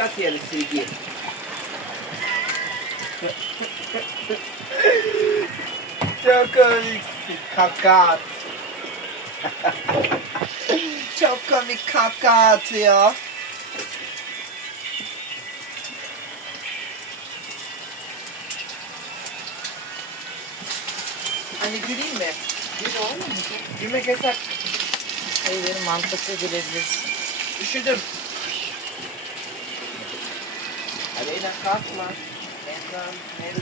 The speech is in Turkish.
Kakat yani silgi. Çok komiksin kakat. Çok komik kaka atıyor. Hani güleyim mi? Bir de olmadı. Gülmek yasak. Hayır, mantıklı gülebilir. Üşüdüm. Aleyna kalkma. Emirhan, neresi?